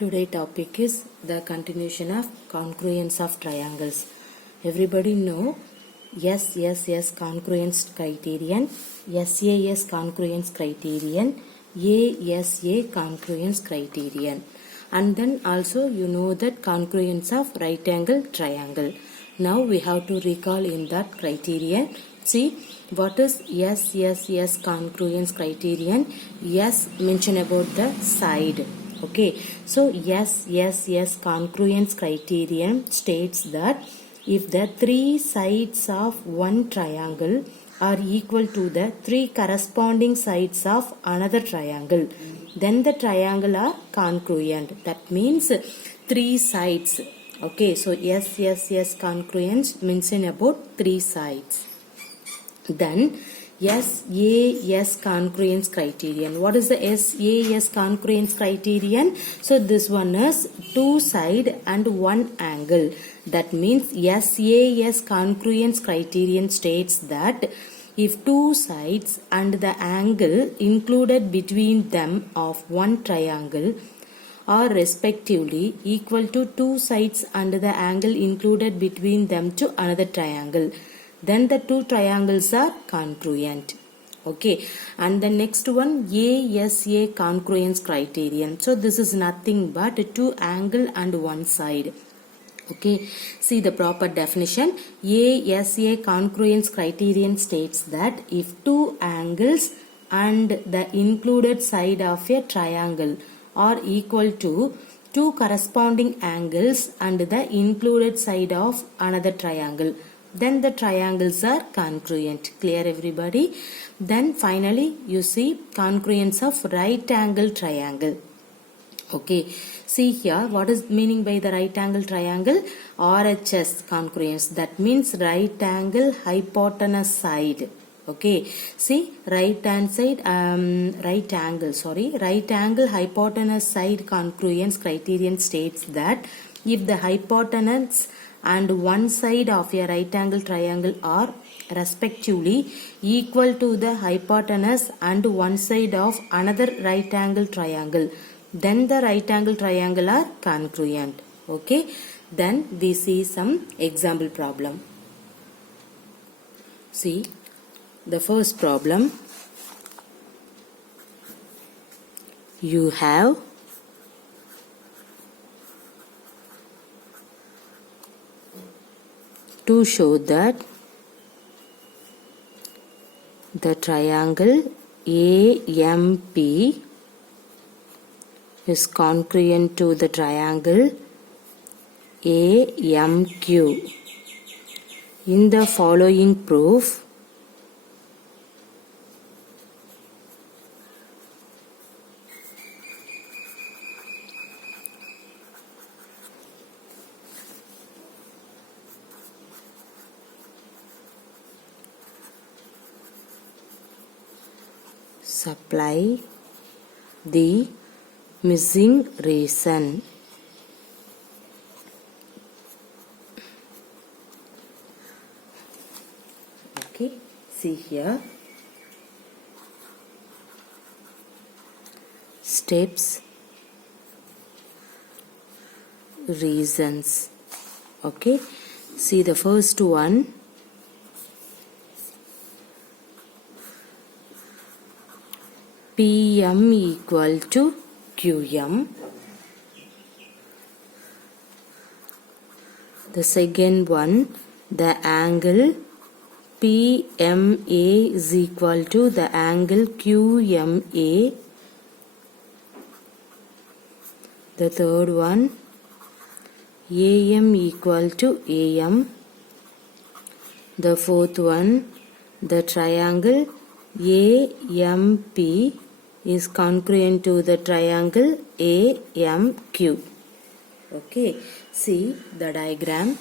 Today topic is the continuation of congruence of triangles. Everybody know SSS congruence criterion, SAS congruence criterion, ASA congruence criterion. And then also you know that congruence of right angle triangle. Now we have to recall in that criterion. See what is SSS congruence criterion? S mention about the side. Okay, so SSS congruence criterion states that if the three sides of one triangle are equal to the three corresponding sides of another triangle, then the triangle are congruent. That means three sides. Okay, so SSS congruence means in about three sides. Then SAS congruence criterion. What is the SAS congruence criterion? So this one is two side and one angle. That means SAS congruence criterion states that if two sides and the angle included between them of one triangle are respectively equal to two sides and the angle included between them to another triangle, then the two triangles are congruent. Okay, and the next one ASA congruence criterion. So this is nothing but two angle and one side. Okay, see the proper definition. ASA congruence criterion states that if two angles and the included side of a triangle are equal to two corresponding angles and the included side of another triangle, then the triangles are congruent. Clear everybody? Then finally you see congruence of right angle triangle. Okay, see here what is meaning by the right angle triangle? RHS congruence, that means right angle hypotenuse side. Okay, see right angle hypotenuse side congruence criterion states that if the hypotenuse and one side of a right angle triangle are respectively equal to the hypotenuse and one side of another right angle triangle, then the right angle triangle are congruent. Okay, then we see some example problem. See the first problem. You have to show that the triangle AMP is congruent to the triangle AMQ. In the following proof, supply the missing reason. Okay, see here. Steps, reasons. Okay, see the first one. PM equal to QM. The second one, the angle PMA is equal to the angle QMA. The third one, AM equal to AM. The fourth one, the triangle AMP is congruent to the triangle AMQ. Okay, see the diagram.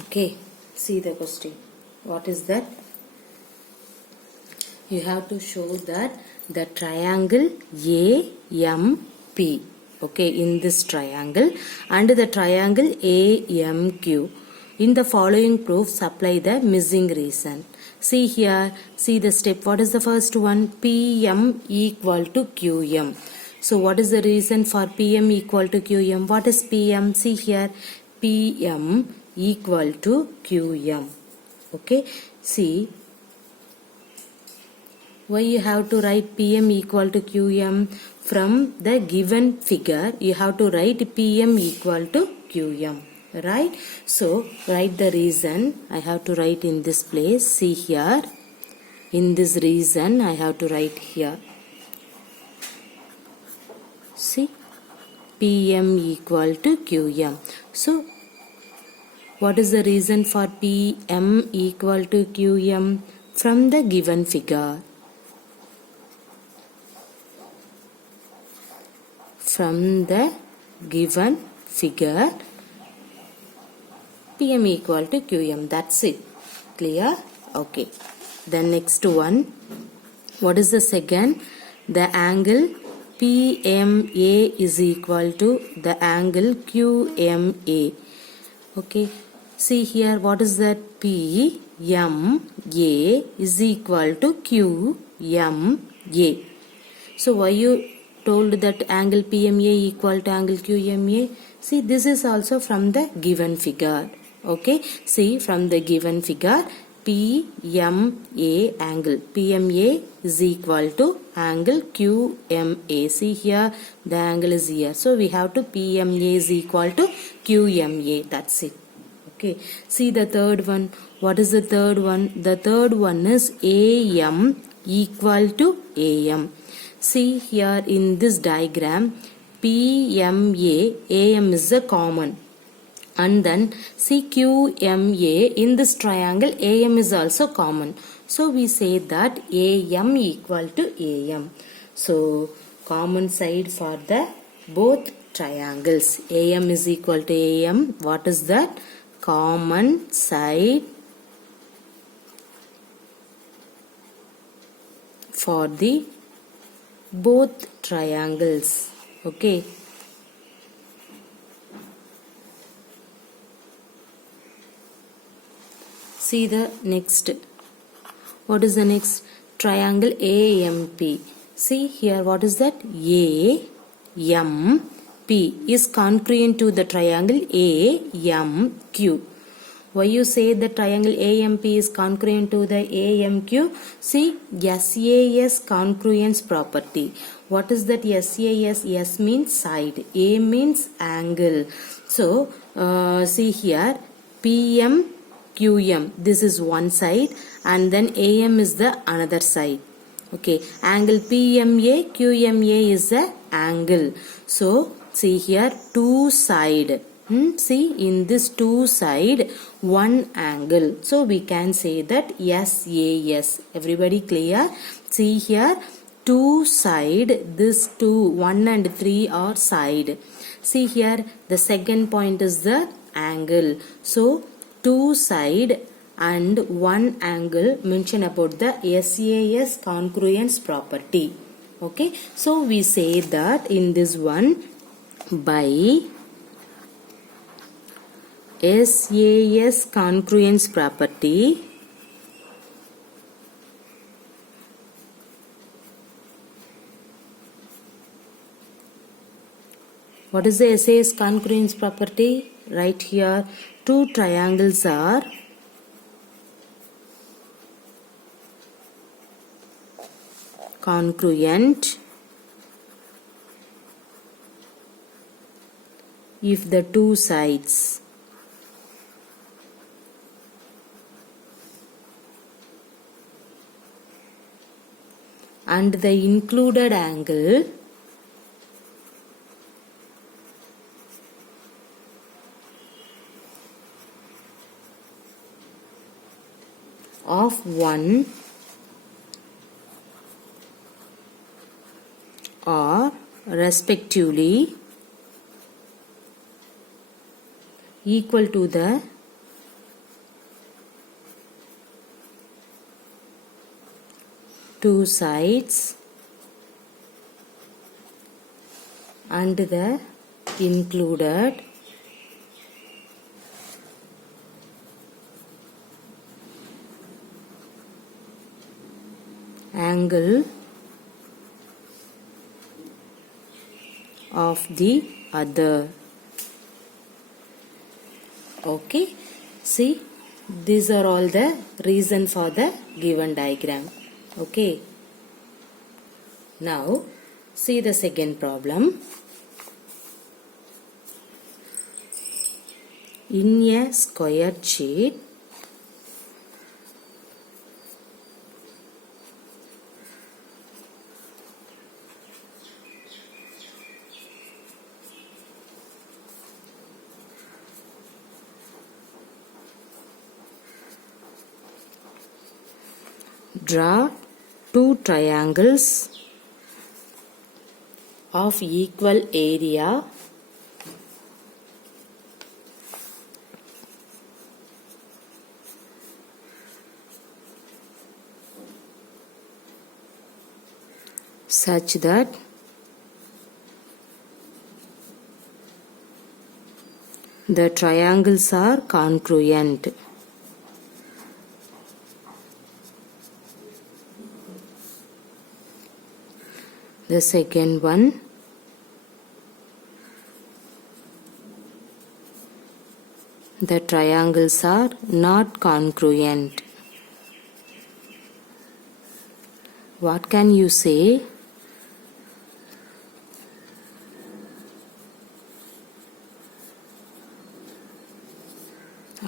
Okay, see the question. What is that? You have to show that the triangle AMP, okay, in this triangle, and the triangle AMQ. In the following proof, supply the missing reason. See here, see the step. What is the first one? PM equal to QM. So what is the reason for PM equal to QM? What is PM? See here, PM equal to QM. Okay, see, why you have to write PM equal to QM? From the given figure, you have to write PM equal to QM, right? So write the reason. I have to write in this place. See here, in this reason I have to write here. See, PM equal to QM. So what is the reason for PM equal to QM? From the given figure. From the given figure, PM equal to QM. That's it. Clear? Okay. The next one. What is the second? The angle PMA is equal to the angle QMA. Okay. See here, what is that? PMA is equal to QMA. So why you told that angle PMA equal to angle QMA? See, this is also from the given figure. Okay. See, from the given figure, PMA angle. PMA is equal to angle QMA. See here, the angle is here. So we have to PMA is equal to QMA. That's it. Okay. See the third one. What is the third one? The third one is AM equal to AM. See here in this diagram, PMA, AM is the common. And then see QMA, in this triangle AM is also common. So we say that AM equal to AM. So common side for the both triangles. AM is equal to AM. What is that? Common side for the both triangles. Okay. See the next. What is the next? Triangle AMP. See here, what is that? AMP is congruent to the triangle AMQ. Why you say the triangle AMP is congruent to the AMQ? See, SAS congruence property. What is that SAS? S means side, A means angle. So, see here, PM, QM, this is one side, and then AM is the another side. Okay, angle PMA, QMA is the angle. So, see here, two side. See, in this two side, one angle. So we can say that SAS. Everybody clear? See here, two side, this two, 1 and 3 are side. See here, the second point is the angle. So two side and one angle mention about the SAS congruence property. Okay, so we say that in this one, by SAS congruence property, what is the SAS congruence property? Right here, two triangles are congruent if the two sides and the included angle of one or respectively equal to the two sides and the included angle of the other. Okay, see, these are all the reason for the given diagram. Okay, now see the second problem. In a square sheet, draw two triangles of equal area such that the triangles are congruent. The second one, the triangles are not congruent. What can you say?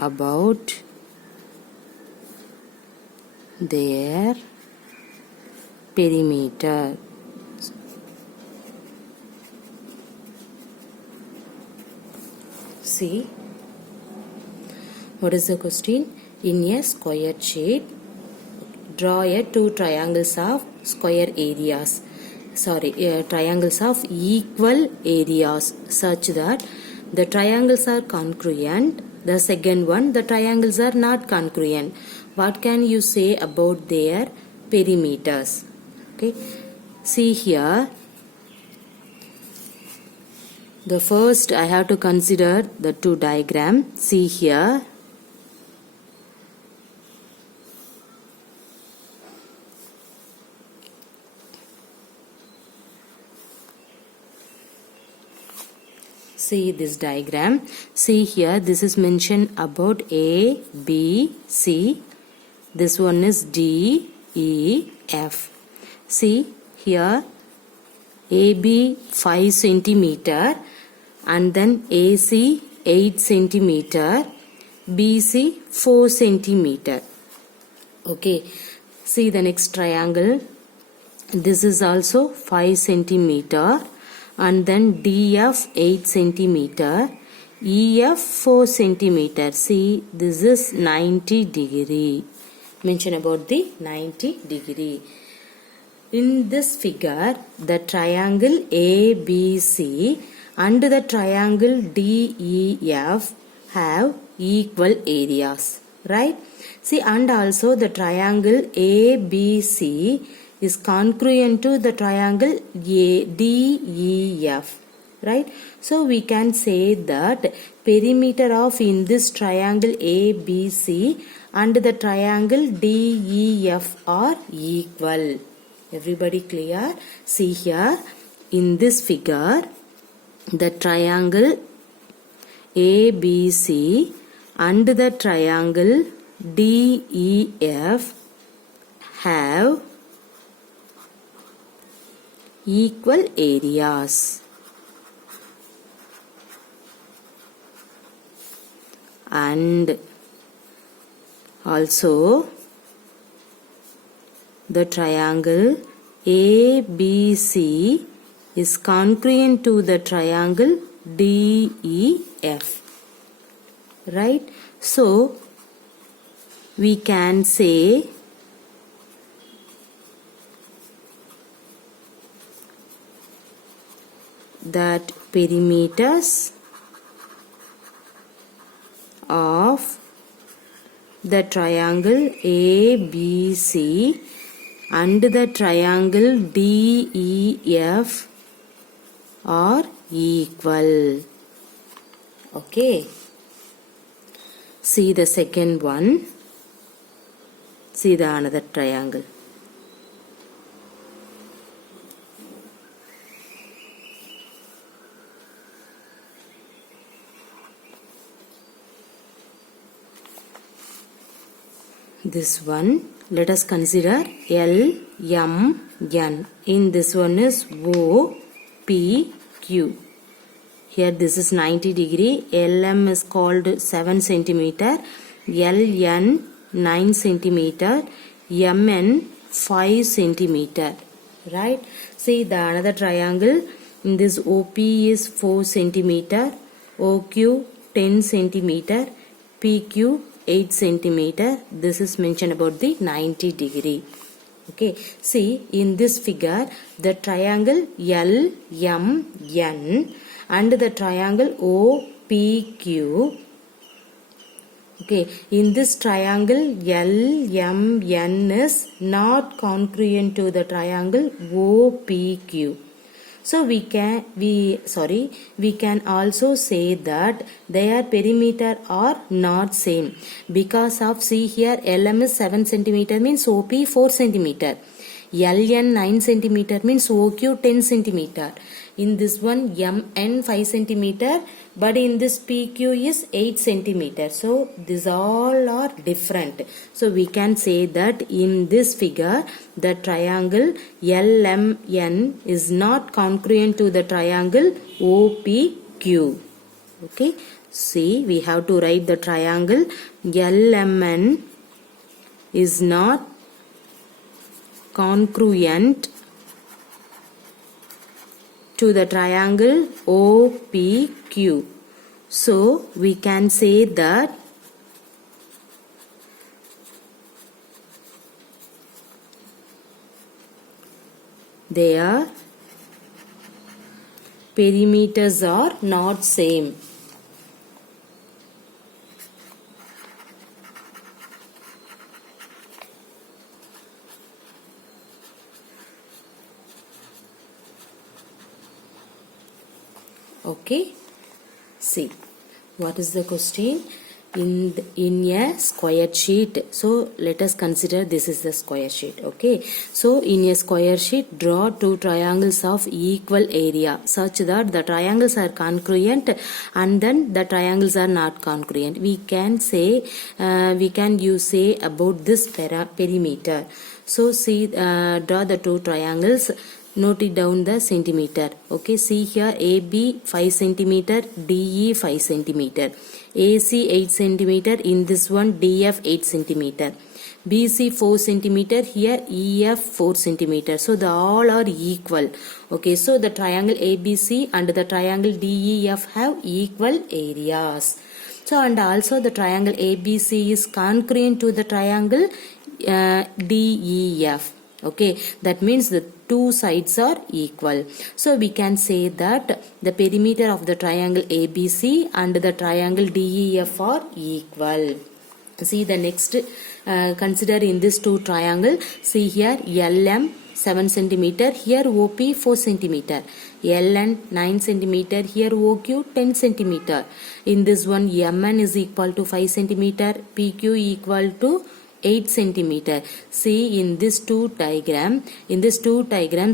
About their perimeter. See, what is the question? In a square sheet, draw two triangles of square areas. Triangles of equal areas such that the triangles are congruent. The second one, the triangles are not congruent. What can you say about their perimeters? Okay, see here. The first I have to consider the two diagram. See here. See this diagram. See here, this is mentioned about A, B, C. This one is D, E, F. See here, AB 5 centimeter and then AC 8 centimeter, BC 4 centimeter. Okay, see the next triangle. This is also 5 centimeter and then DF 8 centimeter, EF 4 centimeter. See, this is 90 degree. Mention about the 90 degree. In this figure, the triangle ABC and the triangle DEF have equal areas, right? See, and also the triangle ABC is congruent to the triangle DEF, right? So we can say that perimeter of in this triangle ABC and the triangle DEF are equal. Everybody clear? See here, in this figure, the triangle ABC and the triangle DEF have equal areas. And also the triangle ABC is congruent to the triangle DEF, right? So we can say that perimeters of the triangle ABC and the triangle DEF are equal. Okay. See the second one. See the another triangle. This one, let us consider L, M, N. In this one is O, P, Q. Here this is 90 degree. LM is called 7 centimeter. LN 9 centimeter. MN 5 centimeter. Right? See the another triangle. In this OP is 4 centimeter. OQ 10 centimeter. PQ 8 centimeter. This is mentioned about the 90 degree. Okay, see in this figure the triangle LMN and the triangle OPQ. Okay, in this triangle LMN is not congruent to the triangle OPQ. So we can also say that their perimeter are not same because of, see here, LM is 7 centimeter means OP 4 centimeter. LN 9 centimeter means OQ 10 centimeter. In this one MN 5 centimeter, but in this PQ is 8 centimeter. So these all are different. So we can say that in this figure the triangle LMN is not congruent to the triangle OPQ. Okay, see we have to write the triangle LMN is not congruent to the triangle OPQ. So we can say that their perimeters are not same. Okay, see what is the question in a square sheet. So let us consider this is the square sheet. Okay, so in a square sheet draw two triangles of equal area such that the triangles are congruent and then the triangles are not congruent. We can say say about this perimeter. So see, draw the two triangles. Note it down the centimeter. Okay, see here AB 5 centimeter, DE 5 centimeter, AC 8 centimeter, in this one DF 8 centimeter, BC 4 centimeter, here EF 4 centimeter. So the all are equal. Okay, so the triangle ABC and the triangle DEF have equal areas. So and also the triangle ABC is congruent to the triangle DEF. Okay, that means the two sides are equal. So we can say that the perimeter of the triangle ABC and the triangle DEF are equal. See the next, consider in this two triangle. See here LM 7 centimeter, here OP 4 centimeter, LN 9 centimeter, here OQ 10 centimeter. In this one MN is equal to 5 centimeter, PQ equal to 8 centimeter. See in this two diagrams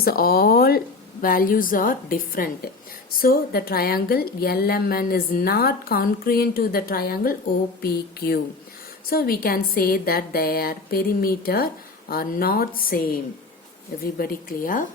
all values are different. So the triangle LMN is not congruent to the triangle OPQ. So we can say that their perimeter are not same. Everybody clear?